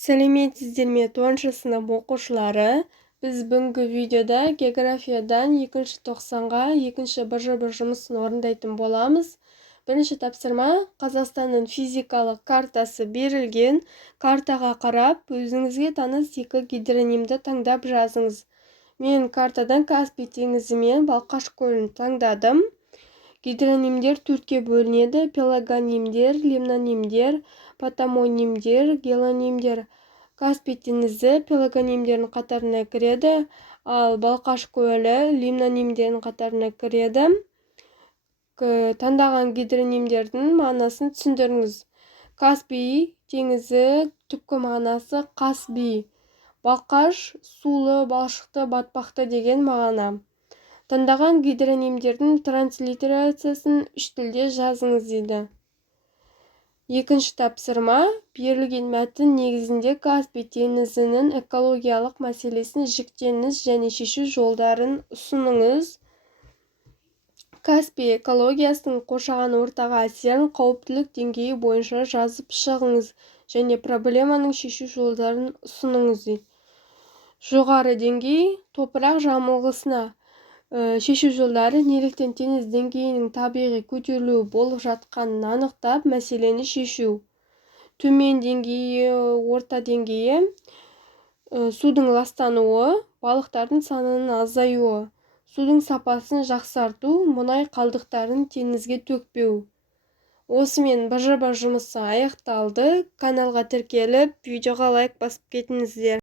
Сәлеметсіздер ме, 9 сынып оқушылары? Біз бүгінгі видеода географиядан 2 тоқсанға 2 БЖБ жұмысын орындайтын боламыз. Бірінші тапсырма: Қазақстанның физикалық картасы берілген. Картаға қарап, өзіңізге таныс 2 гидронимді таңдап жазыңыз. Мен картадан Каспий теңізі мен Балқаш көлін таңдадым. Гидронимдер 4-ке бөлінеді: пелагонимдер, лимнонимдер, потомонимдер, гелонимдер. Каспий теңізі пелагонимдердің қатарына кіреді, ал Балқаш көлі лимнонимдердің қатарына кіреді. Таңдаған гидронимдердің мағынасын түсіндіріңіз. Каспий теңізі түпкі мағынасы Қасби. Балқаш сулы, балшықты, батпақты деген мағына. Таңдаған гидронимдердің транслитерациясын 3 тілде жазыңыз дейді. Екінші тапсырма: берілген мәтін негізінде Каспий теңізінің экологиялық мәселесін жіктеңіз және шешу жолдарын ұсыныңыз. Каспий экологиясының қоршаған ортаға әсерін қауіптілік деңгейі бойынша жазып шығыңыз және проблеманың шешу жолдарын ұсыныңыз. Жоғары деңгей топырақ жамылғысына шешу жолдары: неліктен теңіз деңгейінің табиғи көтерілуі болып жатқанын анықтап, мәселені шешу. Төмен деңгейі, орта деңгейі судың ластануы, балықтардың санының азаюы. Судың сапасын жақсарту, мұнай қалдықтарын теңізге төкпеу. Осымен БЖБ жұмысы аяқталды. Каналға тіркеліп, видеоға лайк басып кетіңіздер.